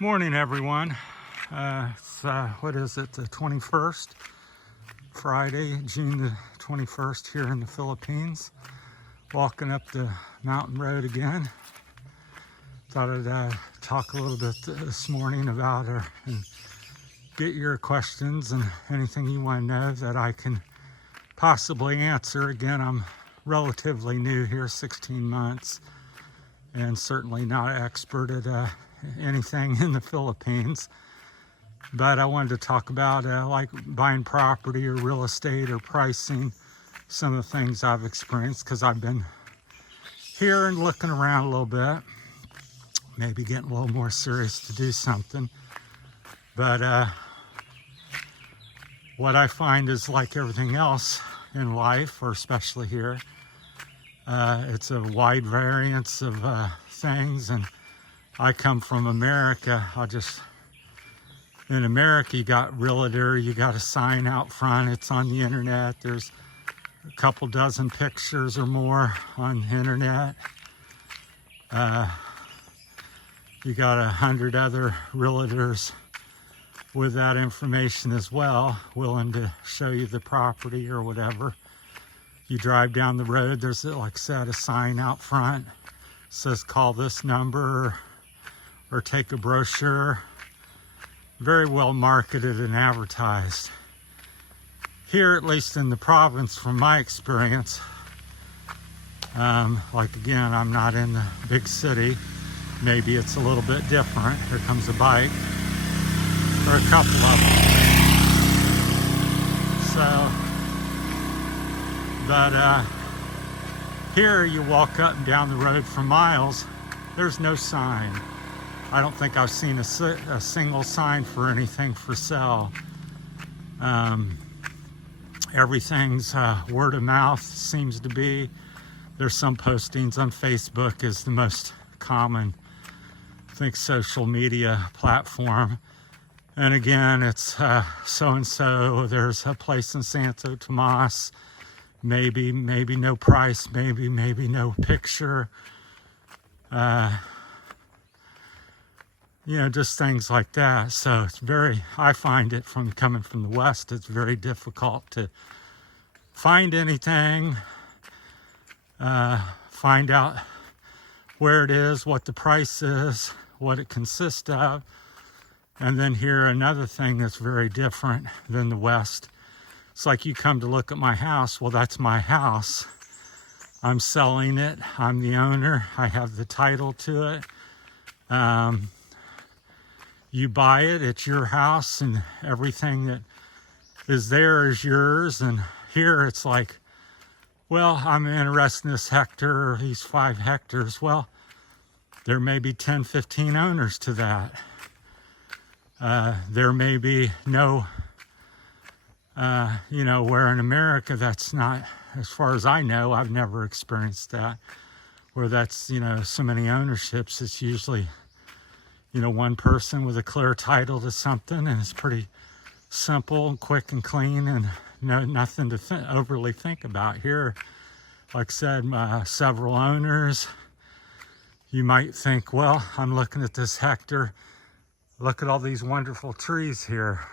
Morning, everyone. What is it, the 21st? Friday, June the 21st here in the Philippines. Walking up the mountain road again. Thought I'd talk a little bit this morning about and get your questions and anything you want to know that I can possibly answer. Again, I'm relatively new here, 16 months, and certainly not an expert at anything in the Philippines. But I wanted to talk about like buying property or real estate or pricing, some of the things I've experienced because I've been here and looking around a little bit, maybe getting a little more serious to do something. But what I find is, like everything else in life, or especially here, it's a wide variance of things. And I come from America. In America, you got realtor, you got a sign out front, it's on the internet. There's a couple dozen pictures or more on the internet. You got 100 other realtors with that information as well, willing to show you the property or whatever. You drive down the road, there's, like I said, a sign out front, says call this number or take a brochure. Very well marketed and advertised. Here, at least in the province, from my experience, like again, I'm not in the big city. Maybe it's a little bit different. Here comes a bike, or a couple of them. But here you walk up and down the road for miles, there's no sign. I don't think I've seen a single sign for anything for sale. Everything's word of mouth, seems to be. There's some postings on Facebook is the most common, I think, social media platform. And again, it's so-and-so, there's a place in Santo Tomas, maybe no price, maybe no picture. Just things like that. So it's I find it from coming from the West, it's very difficult to find anything, find out where it is, what the price is, what it consists of. And then here, another thing that's very different than the West. It's like you come to look at my house. Well, that's my house. I'm selling it. I'm the owner. I have the title to it. You buy it, it's your house, and everything that is there is yours. And here it's like, well, I'm interested in this hectare or these 5 hectares. Well, there may be 10, 15 owners to that. There may be no, where in America that's not, as far as I know, I've never experienced that, where that's, so many ownerships. It's usually, one person with a clear title to something, and it's pretty simple and quick and clean, and nothing to overly think about. Here, like I said, several owners. You might think, well, I'm looking at this hectare. Look at all these wonderful trees here.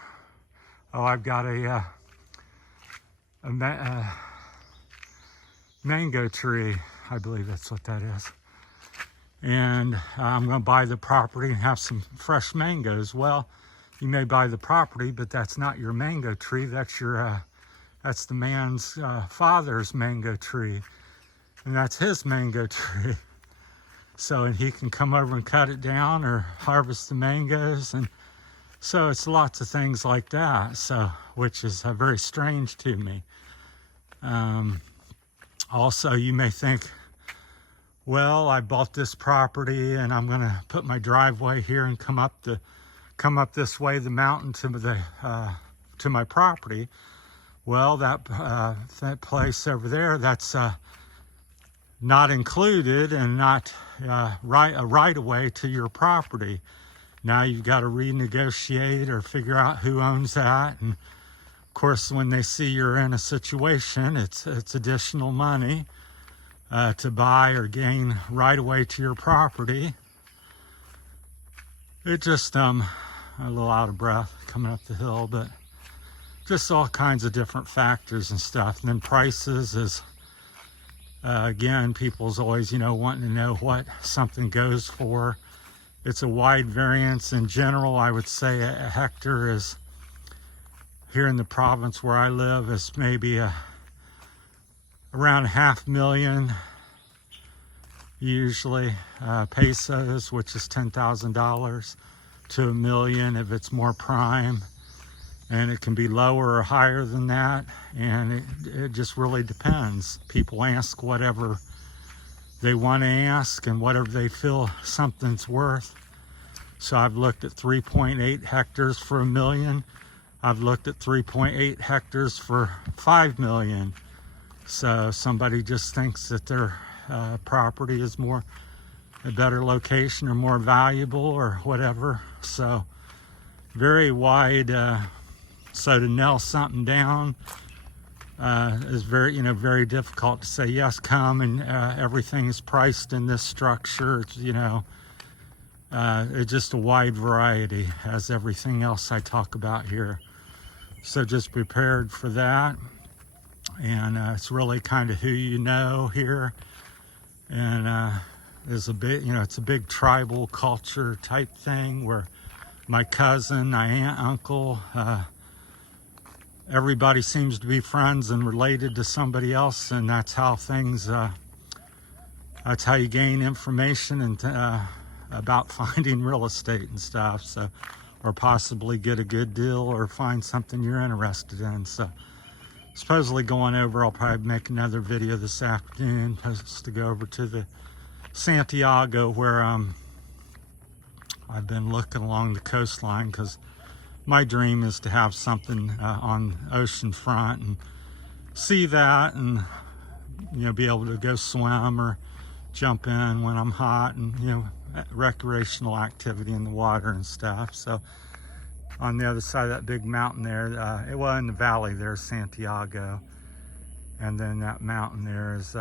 Oh, I've got a mango tree. I believe that's what that is. And I'm going to buy the property and have some fresh mangoes. Well, you may buy the property, but that's not your mango tree. That's that's the man's father's mango tree, and that's his mango tree. So, and he can come over and cut it down or harvest the mangoes, and so it's lots of things like that. So, which is very strange to me. Also, you may think, well, I bought this property and I'm going to put my driveway here and come up this way the mountain to my property. Well, that place over there, that's not included and not a right of way to your property. Now you've got to renegotiate or figure out who owns that. And of course, when they see you're in a situation, it's additional money to buy or gain right away to your property. it just, a little out of breath coming up the hill, but just all kinds of different factors and stuff. And then prices is, again, people's always, wanting to know what something goes for. It's a wide variance. In general, I would say a hectare is, here in the province where I live, is maybe around $500,000 usually pesos, which is $10,000 to $1 million if it's more prime, and it can be lower or higher than that, and it just really depends. People ask whatever they want to ask and whatever they feel something's worth. So I've looked at 3.8 hectares for $1 million. I've looked at 3.8 hectares for $5 million. So somebody just thinks that their property is a better location or more valuable or whatever. So very wide. So to nail something down is very, very difficult to say, yes, come and everything is priced in this structure. It's, it's just a wide variety, as everything else I talk about here. So just prepared for that. And it's really kind of who you know here. And there's a bit, it's a big tribal culture type thing where my cousin, my aunt, uncle, everybody seems to be friends and related to somebody else, and that's how things, that's how you gain information and about finding real estate and stuff. So, or possibly get a good deal or find something you're interested in. So supposedly going over, I'll probably make another video this afternoon to go over to the Santiago, where I've been looking along the coastline, because my dream is to have something on ocean front and see that, and be able to go swim or jump in when I'm hot, and recreational activity in the water and stuff. So on the other side of that big mountain there, in the valley there's Santiago, and then that mountain there is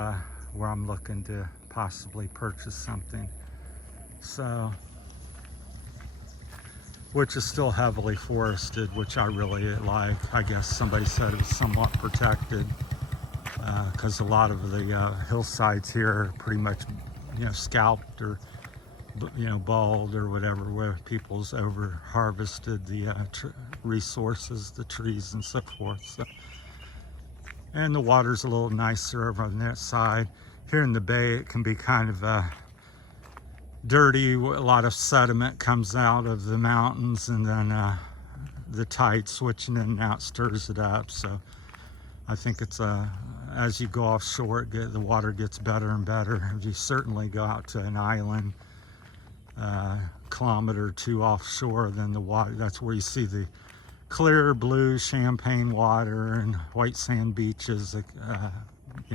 where I'm looking to possibly purchase something. So, which is still heavily forested, which I really like. I guess somebody said it was somewhat protected, because a lot of the hillsides here are pretty much, scalped or, bald or whatever, where people's over harvested the resources, the trees and so forth. So, and the water's a little nicer over on that side. Here in the bay, it can be kind of dirty. A lot of sediment comes out of the mountains, and then the tide switching in and out stirs it up. So I think it's as you go offshore, the water gets better and better. You certainly go out to an island, kilometer or two offshore, then the water, that's where you see the clear blue champagne water and white sand beaches,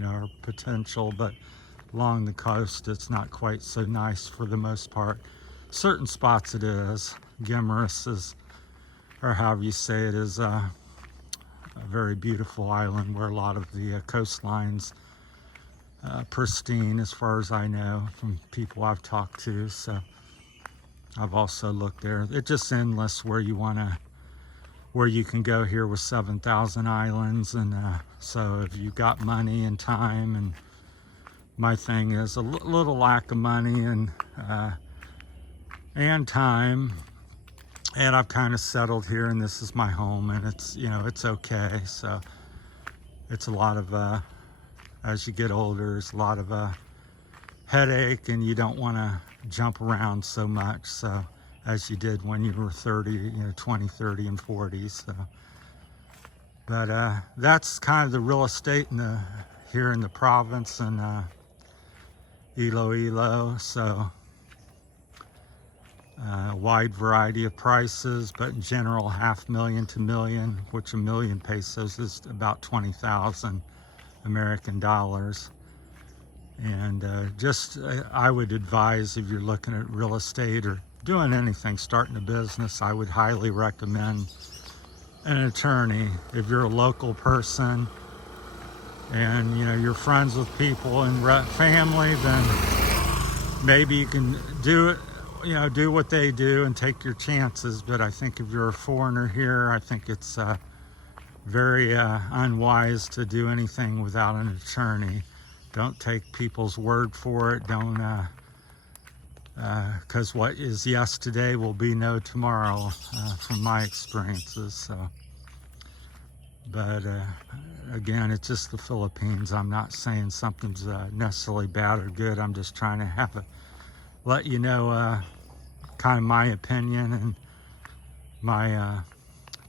are potential, but along the coast it's not quite so nice for the most part. Certain spots it is. Guimaras is, or however you say it, is a very beautiful island where a lot of the coastlines pristine, as far as I know from people I've talked to. So I've also looked there. It's just endless where you can go here with 7,000 islands. And so if you've got money and time, and my thing is a little lack of money and time, and I've kind of settled here, and this is my home, and it's, it's okay. So it's a lot of, as you get older, it's a lot of headache, and you don't want to jump around so much, so as you did when you were 30, 20, 30, and 40. So, but that's kind of the real estate here in the province, and Iloilo. So wide variety of prices, but in general $500,000 to $1 million, which $1 million pesos is about 20,000 American dollars. And I would advise, if you're looking at real estate or doing anything, starting a business, I would highly recommend an attorney. If you're a local person and you're friends with people and family, then maybe you can do it do what they do and take your chances. But I think if you're a foreigner here, I think it's very unwise to do anything without an attorney. Don't take people's word for it. Don't, because what is yes today will be no tomorrow, from my experiences. So, but again, it's just the Philippines. I'm not saying something's necessarily bad or good. I'm just trying to let you know kind of my opinion and my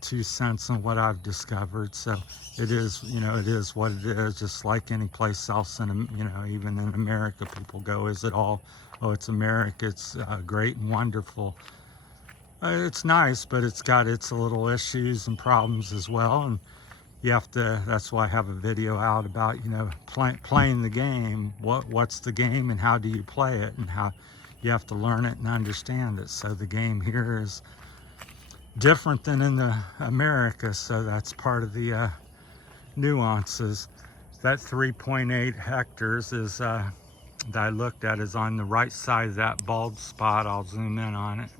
2 cents on what I've discovered. So it is, it is what it is, just like any place else in, even in America, people go, is it all, oh, it's America, it's great and wonderful. It's nice, but it's got its little issues and problems as well. And you have to, that's why I have a video out about, playing the game. What's the game and how do you play it, and how you have to learn it and understand it. So the game here is different than in the America, so that's part of the nuances. That 3.8 hectares is that I looked at is on the right side of that bald spot. I'll zoom in on it.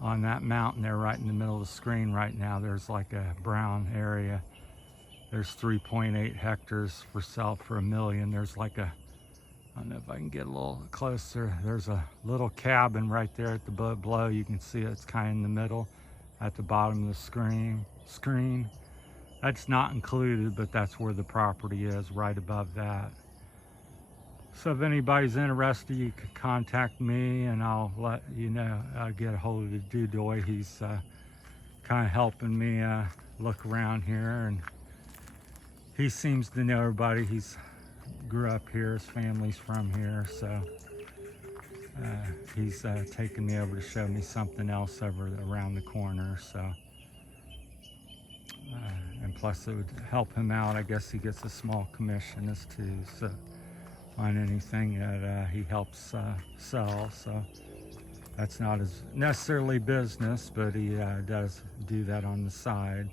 On that mountain there, right in the middle of the screen right now, there's like a brown area. There's 3.8 hectares for sale for $1 million. There's like a, I don't know if I can get a little closer. There's a little cabin right there at the below. You can see it's kind of in the middle at the bottom of the screen. That's not included, but that's where the property is, right above that. So if anybody's interested, you can contact me and I'll let you know. I'll get a hold of the Dudoy. He's kind of helping me look around here, and he seems to know everybody. He's grew up here, his family's from here, so he's taken me over to show me something else over around the corner. So and plus it would help him out. I guess he gets a small commission as too, so on anything that he helps sell. So that's not his necessarily business, but he does do that on the side.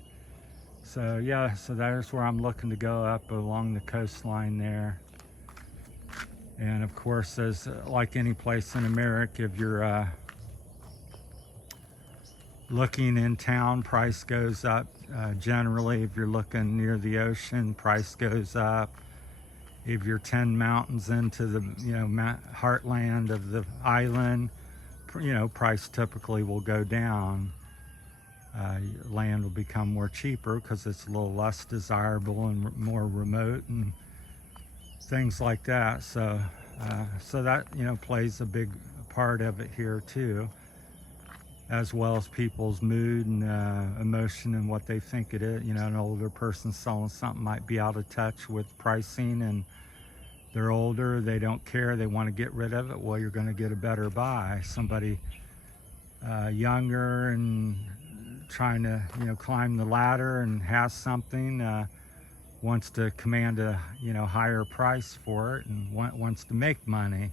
So yeah, so there's where I'm looking to go, up along the coastline there. And of course, as like any place in America, if you're looking in town, price goes up. Generally, if you're looking near the ocean, price goes up. If you're 10 mountains into the heartland of the island, price typically will go down. Land will become more cheaper because it's a little less desirable and more remote and things like that. So so that plays a big part of it here too, as well as people's mood and emotion and what they think it is. An older person selling something might be out of touch with pricing, and they're older, they don't care, they want to get rid of it. Well, you're going to get a better buy. Somebody younger and trying to climb the ladder and has something, wants to command a higher price for it and wants to make money.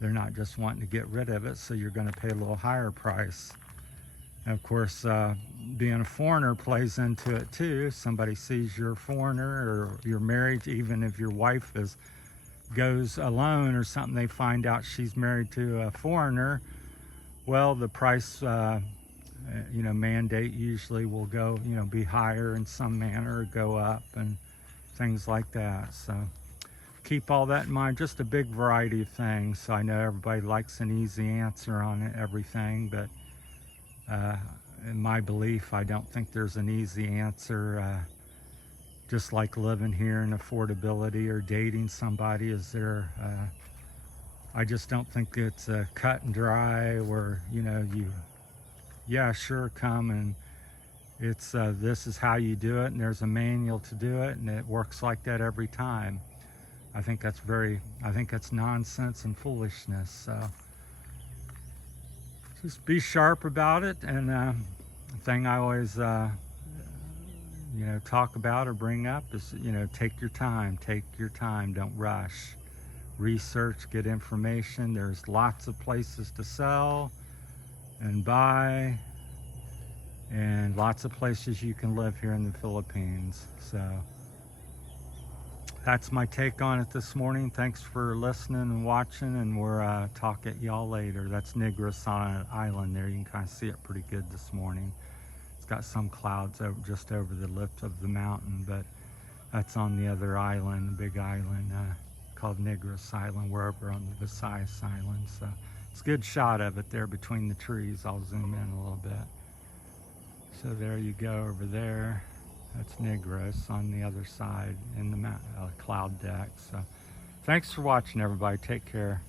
They're not just wanting to get rid of it, so you're going to pay a little higher price. And of course, being a foreigner plays into it too. Somebody sees you're a foreigner or you're married, even if your wife goes alone or something, they find out she's married to a foreigner. Well, the price mandate usually will go be higher in some manner, or go up, and things like that. So keep all that in mind. Just a big variety of things. So I know everybody likes an easy answer on everything, but in my belief, I don't think there's an easy answer. Just like living here and affordability or dating somebody, I just don't think it's cut and dry where sure, come and it's this is how you do it, and there's a manual to do it, and it works like that every time. I think that's nonsense and foolishness. So just be sharp about it. And the thing I always talk about or bring up is take your time, don't rush. Research, get information. There's lots of places to sell and buy, and lots of places you can live here in the Philippines. So that's my take on it this morning. Thanks for listening and watching, and we'll talk at y'all later. That's Negros Island there. You can kind of see it pretty good this morning. It's got some clouds just over the lip of the mountain, but that's on the other island, the big island called Negros Island. We're over on the Visayas Island, so it's a good shot of it there between the trees. I'll zoom in a little bit. So there you go over there. That's Negros on the other side in the cloud deck. So thanks for watching, everybody. Take care.